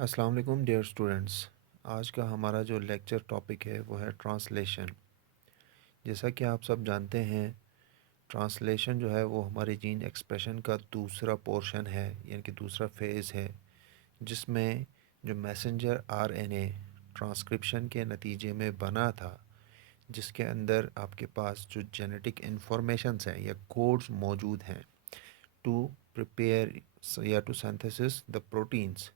अस्सलाम वालेकुम dear students. आज का हमारा जो लेक्चर टॉपिक है वो है ट्रांसलेशन। जैसा कि आप सब जानते हैं, ट्रांसलेशन जो है वो हमारे जीन एक्सप्रेशन का दूसरा पोर्शन है, यानी कि दूसरा फेज़ है, जिसमें जो मैसेंजर आरएनए ट्रांसक्रिप्शन के नतीजे में बना था, जिसके अंदर आपके पास जो जेनेटिक इंफॉर्मेशंस हैं या कोड्स मौजूद हैं टू प्रिपेयर या टू सिंथेसिस द प्रोटीन्स,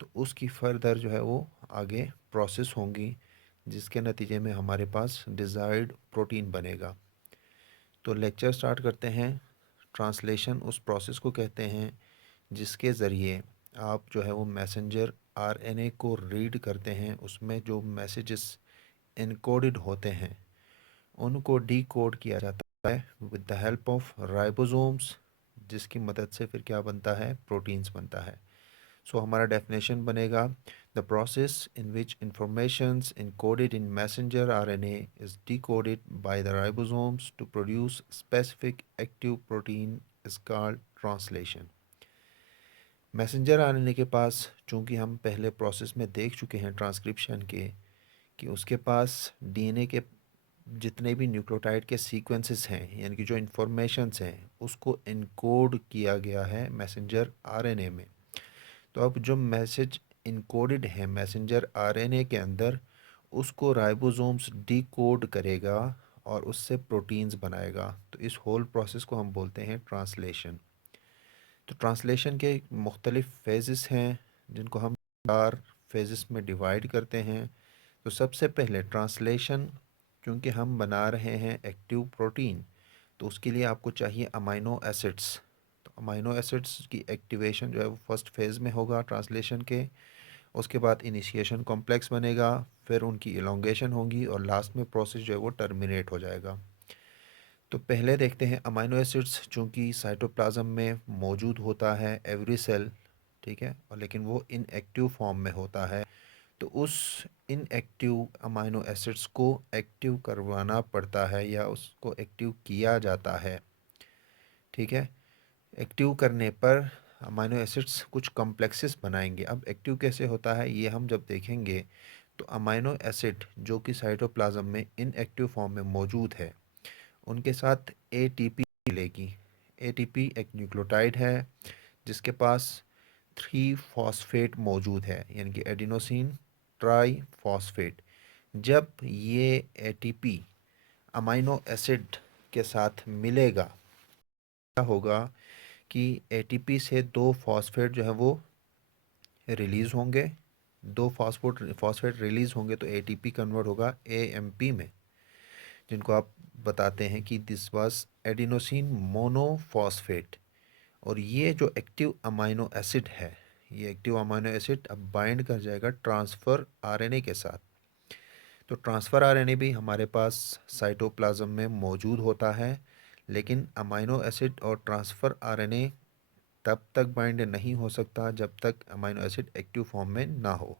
तो उसकी फर्दर जो है वो आगे प्रोसेस होंगी, जिसके नतीजे में हमारे पास डिज़ायर्ड प्रोटीन बनेगा। तो लेक्चर स्टार्ट करते हैं। ट्रांसलेशन उस प्रोसेस को कहते हैं जिसके ज़रिए आप जो है वो मैसेंजर आरएनए को रीड करते हैं। उसमें जो मैसेजेस इनकोडेड होते हैं उनको डीकोड किया जाता है with the help of ribosomes, जिसकी मदद से फिर क्या बनता है, प्रोटीन्स बनता है। सो हमारा डेफिनेशन बनेगा, the process in which informations encoded in messenger RNA is decoded by the ribosomes to produce specific active protein is called translation. Messenger RNA के पास, चूंकि हम पहले प्रोसेस में देख चुके हैं ट्रांसक्रिप्शन के, कि उसके पास डीएनए के जितने भी न्यूक्लियोटाइड के सीक्वेंसेस हैं, यानी कि जो इन्फॉर्मेशंस हैं, उसको इनकोड किया गया है मैसेंजर आरएनए में। तो अब जो मैसेज इनकोडेड है मैसेंजर आरएनए के अंदर, उसको राइबोसोम्स डिकोड करेगा और उससे प्रोटीन्स बनाएगा। तो इस होल प्रोसेस को हम बोलते हैं ट्रांसलेशन। तो ट्रांसलेशन के मुख्तलिफ फेजेस हैं, जिनको हम 4 फेजेस में डिवाइड करते हैं। तो सबसे पहले ट्रांसलेशन, क्योंकि हम बना रहे हैं एक्टिव प्रोटीन, तो उसके लिए आपको चाहिए अमाइनो एसिड्स। तो अमाइनो एसिड्स की एक्टिवेशन जो है वो फर्स्ट फेज़ में होगा ट्रांसलेशन के। उसके बाद इनिशिएशन कॉम्प्लेक्स बनेगा, फिर उनकी इलोंगेशन होगी और लास्ट में प्रोसेस जो है वो टर्मिनेट हो जाएगा। तो पहले देखते हैं अमाइनो एसिड्स, चूँकि साइटोप्लाज्म में मौजूद होता है एवरी सेल, ठीक है, और लेकिन वो इनएक्टिव फॉर्म में होता है। तो उस इनएक्टिव अमाइनो एसिड्स को एक्टिव करवाना पड़ता है या उसको एक्टिव किया जाता है, ठीक है। एक्टिव करने पर अमाइनो एसिड्स कुछ कॉम्प्लेक्सेस बनाएंगे। अब एक्टिव कैसे होता है ये हम जब देखेंगे, तो अमाइनो एसिड जो कि साइटोप्लाज्म में इनएक्टिव फॉर्म में मौजूद है, उनके साथ एटीपी मिलेगी। एटीपी एक न्यूक्लियोटाइड है जिसके पास 3 फॉस्फेट मौजूद है, यानी कि एडिनोसिन ट्राई फॉस्फेट। जब ये एटीपी अमाइनो एसिड के साथ मिलेगा, क्या होगा कि एटीपी से 2 फॉस्फेट जो है वो रिलीज़ होंगे। 2 फॉस्फेट रिलीज़ होंगे तो एटीपी कन्वर्ट होगा एएमपी में, जिनको आप बताते हैं कि दिस वाज एडिनोसिन मोनोफॉस्फेट। और ये जो एक्टिव अमाइनो एसिड है, ये एक्टिव अमाइनो एसिड अब बाइंड कर जाएगा ट्रांसफ़र आरएनए के साथ। तो ट्रांसफ़र आरएनए भी हमारे पास साइटोप्लाज्म में मौजूद होता है, लेकिन अमाइनो एसिड और ट्रांसफ़र आरएनए तब तक बाइंड नहीं हो सकता जब तक अमाइनो एसिड एक्टिव फॉर्म में ना हो।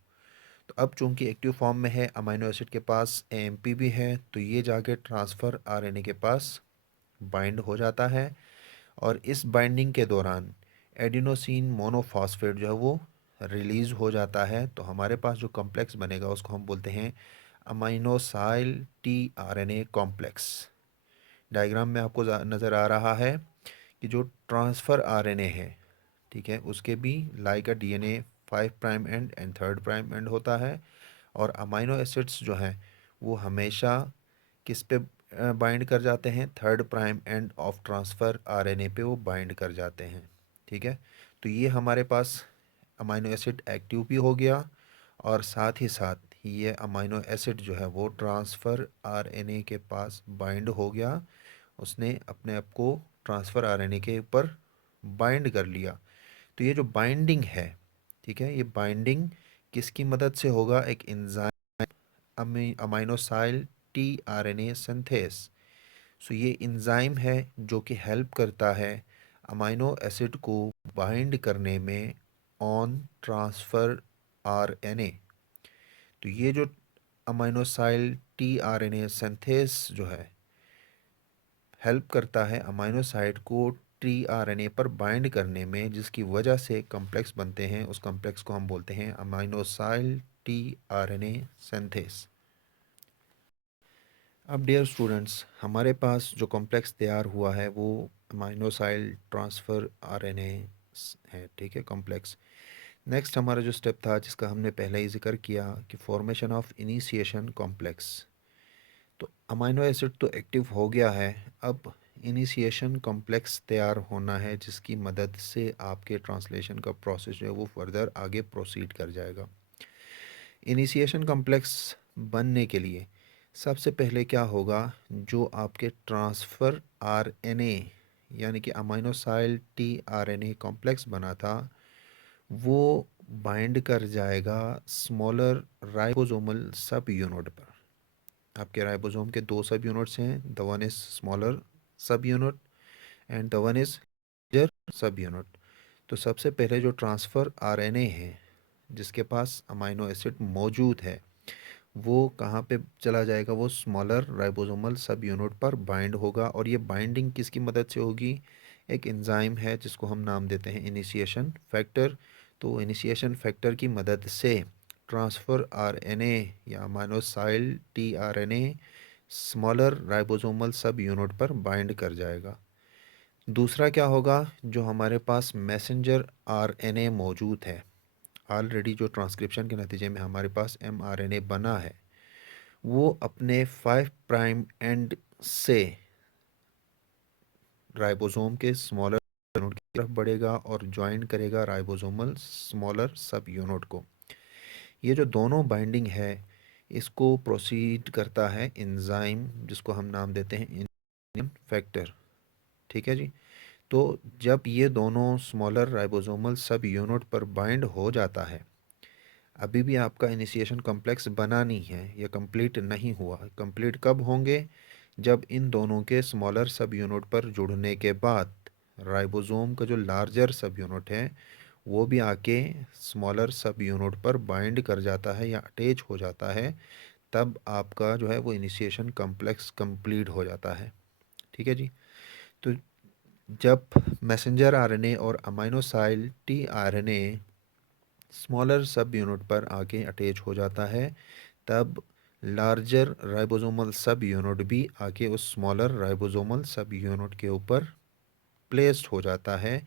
तो अब चूंकि एक्टिव फॉर्म में है, अमाइनो एसिड के पास एएमपी भी है, तो ये जाके ट्रांसफ़र आरएनए के पास बाइंड हो जाता है। और इस बाइंडिंग के दौरान एडिनोसिन मोनोफॉस्फेट जो है वो रिलीज़ हो जाता है। तो हमारे पास जो कॉम्प्लेक्स बनेगा उसको हम बोलते हैं अमाइनोसाइल टी आरएनए कॉम्प्लेक्स। डायग्राम में आपको नज़र आ रहा है कि जो ट्रांसफ़र आरएनए है, ठीक है, उसके भी like a DNA 5 prime and 3rd prime and होता है। और अमाइनो एसिड्स जो हैं वो हमेशा किस पे बाइंड कर जाते हैं, 3rd prime end of transfer RNA पे वो बाइंड कर जाते हैं, ठीक है। तो ये हमारे पास अमाइनो एसिड एक्टिव भी हो गया, और साथ ही साथ ये अमाइनो एसिड जो है वो ट्रांसफ़र आरएनए के पास बाइंड हो गया। उसने अपने आप को ट्रांसफ़र आरएनए के ऊपर बाइंड कर लिया। तो ये जो बाइंडिंग है, ठीक है, ये बाइंडिंग किसकी मदद से होगा, एक एंजाइम अमाइनोसाइल टी आरएनए सिंथेस। सो ये एंजाइम है जो कि हेल्प करता है अमाइनो एसिड को बाइंड करने में ऑन ट्रांसफ़र आरएनए। तो ये जो अमाइनोसाइल टी आरएनए सिंथेस जो है, हेल्प करता है अमाइनोसाइड को टीआरएनए पर बाइंड करने में जिसकी वजह से कॉम्प्लेक्स बनते हैं, उस कॉम्प्लेक्स को हम बोलते हैं अमाइनोसाइल टीआरएनए सिंथेस। अब डियर स्टूडेंट्स, हमारे पास जो कॉम्प्लेक्स तैयार हुआ है वो अमाइनोसाइल ट्रांसफ़र आरएनए है, ठीक है, कॉम्प्लेक्स। नेक्स्ट हमारा जो स्टेप था जिसका हमने पहले ही जिक्र किया कि फॉर्मेशन ऑफ इनिशिएशन कॉम्प्लेक्स। तो अमाइनो एसिड तो एक्टिव हो गया है, अब इनिशिएशन कॉम्प्लेक्स तैयार होना है जिसकी मदद से आपके ट्रांसलेशन का प्रोसेस जो है वो फर्दर आगे प्रोसीड कर जाएगा। इनिशिएशन कॉम्प्लेक्स बनने के लिए सबसे पहले क्या होगा, जो आपके ट्रांसफ़र आरएनए यानी कि अमाइनोसाइल टीआरएनए कॉम्प्लेक्स बना था वो बाइंड कर जाएगा स्मॉलर राइबोसोमल सब यूनिट पर। आपके राइबोसोम के दो सब यूनिट्स हैं, द वन इज स्मॉलर सब unit and the one is larger सब यूनिट। तो सबसे पहले जो ट्रांसफ़र आरएनए है जिसके पास अमाइनो एसिड मौजूद है वो कहाँ पे चला जाएगा, वो स्मॉलर राइबोसोमल सब यूनिट पर बाइंड होगा। और ये बाइंडिंग किसकी मदद से होगी, एक एंजाइम है जिसको हम नाम देते हैं इनिशिएशन फैक्टर। तो इनिशिएशन फैक्टर की मदद से ट्रांसफ़र आरएनए या aminoacyl tRNA smaller ribosomal subunit पर बाइंड कर जाएगा। दूसरा क्या होगा, जो हमारे पास मैसेंजर आरएनए मौजूद है, ऑलरेडी जो ट्रांसक्रिप्शन के नतीजे में हमारे पास एमआरएनए बना है, वो अपने 5 प्राइम एंड से राइबोसोम के स्मॉलर यूनिट की तरफ बढ़ेगा और ज्वाइन करेगा राइबोसोमल स्मॉलर सब यूनिट को। ये जो दोनों बाइंडिंग है इसको प्रोसीड करता है एंजाइम जिसको हम नाम देते हैं इनिशिएशन फैक्टर, ठीक है जी। तो जब ये दोनों स्मॉलर राइबोसोमल सब यूनिट पर बाइंड हो जाता है, अभी भी आपका इनिशिएशन कॉम्प्लेक्स बना नहीं है, ये कंप्लीट नहीं हुआ। कंप्लीट कब होंगे, जब इन दोनों के स्मॉलर सब यूनिट पर जुड़ने के बाद राइबोसोम का जो लार्जर सब यूनिट है वो भी आके स्मॉलर सब यूनिट पर बाइंड कर जाता है या अटैच हो जाता है, तब आपका जो है वो इनिशिएशन कॉम्प्लेक्स कंप्लीट हो जाता है, ठीक है जी। तो जब मैसेंजर आरएनए और अमाइनोसाइल टीआरएनए स्मॉलर सब यूनिट पर आके अटैच हो जाता है, तब लार्जर राइबोसोमल सब यूनिट भी आके उस स्मॉलर राइबोसोमल सब यूनिट के ऊपर प्लेस्ड हो जाता है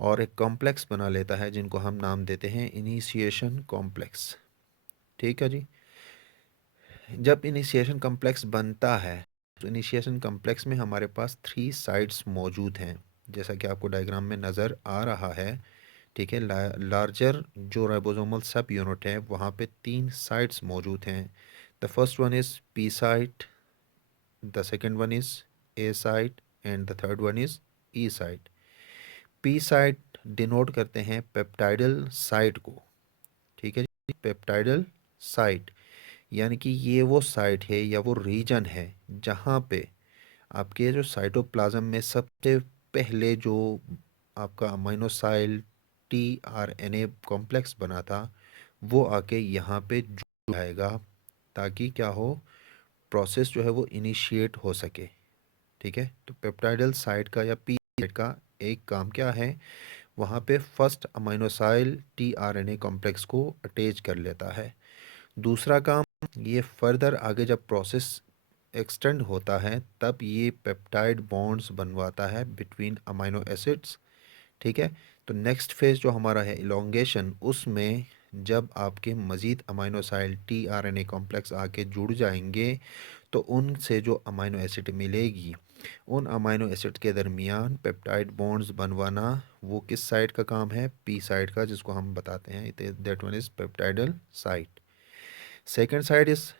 और एक कॉम्प्लेक्स बना लेता है जिनको हम नाम देते हैं इनिशिएशन कॉम्प्लेक्स, ठीक है जी। जब इनिशिएशन कॉम्प्लेक्स बनता है तो इनिशिएशन कॉम्प्लेक्स में हमारे पास 3 साइट्स मौजूद हैं जैसा कि आपको डायग्राम में नज़र आ रहा है, ठीक है। लार्जर जो राइबोसोमल सब यूनिट है वहाँ पे 3 साइट्स मौजूद हैं। The first one is P site, the second one is a site and the third one is E site. P site denote करते हैं पेप्टाइडल साइट को, ठीक है जी, पेप्टाइडल साइट यानी कि ये वो साइट है या वो रीजन है जहाँ पे आपके जो साइटोप्लाज्म में सबसे पहले जो आपका अमाइनोसाइल टीआरएनए कॉम्प्लेक्स बना था वो आके यहाँ पे जुड़ जाएगा ताकि क्या हो, प्रोसेस जो है वो इनिशिएट हो सके, ठीक है। तो पेप्टाइडल साइट का या पी साइट का एक काम क्या है, वहाँ पे फर्स्ट अमाइनोसाइल टीआरएनए कॉम्प्लेक्स को अटैच कर लेता है। दूसरा काम, ये फर्दर आगे जब प्रोसेस एक्सटेंड होता है तब ये पेप्टाइड बॉन्ड्स बनवाता है बिटवीन अमाइनो एसिड्स, ठीक है। तो नेक्स्ट फेज जो हमारा है इलोंगेशन, उसमें जब आपके मज़ीद अमाइनोसाइल टीआरएनए कॉम्प्लेक्स आके जुड़ जाएंगे तो उनसे जो अमाइनो एसिड मिलेगी उन अमाइनो एसिड के दरमियान पेप्टाइड बॉन्ड्स बनवाना वो किस साइड का काम है, पी साइड का, जिसको हम बताते हैं that one is peptidyl site. Second side is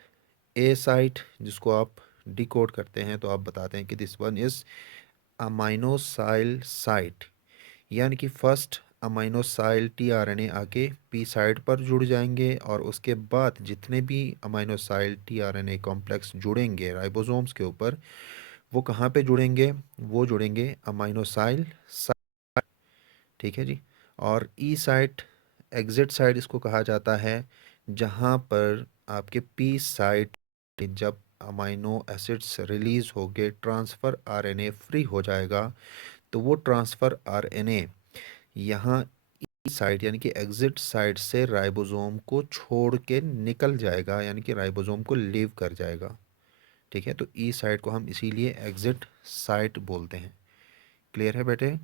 a site जिसको आप डिकोड करते हैं तो आप बताते हैं कि दिस वन इज़ अमाइनोसाइल साइट, यानी कि फर्स्ट अमाइनोसाइल टीआरएनए आके पी साइट पर जुड़ जाएंगे और उसके बाद जितने भी अमाइनोसाइल टीआरएनए कॉम्प्लेक्स जुड़ेंगे राइबोसोम्स के ऊपर वो कहाँ पे जुड़ेंगे, वो जुड़ेंगे अमाइनोसाइल साइट, ठीक है जी। और ई साइट एग्जिट साइट इसको कहा जाता है जहाँ पर आपके पी साइट जब अमाइनो एसिड्स रिलीज होके ट्रांसफ़र आरएनए फ्री हो जाएगा तो वो ट्रांसफ़र आरएनए यहाँ ई साइट यानी कि एग्जिट साइट से राइबोसोम को छोड़ के निकल जाएगा, यानी कि राइबोसोम को लीव कर जाएगा। ठीक है, तो ई साइट को हम इसीलिए एग्जिट साइट बोलते हैं। क्लियर है बेटे?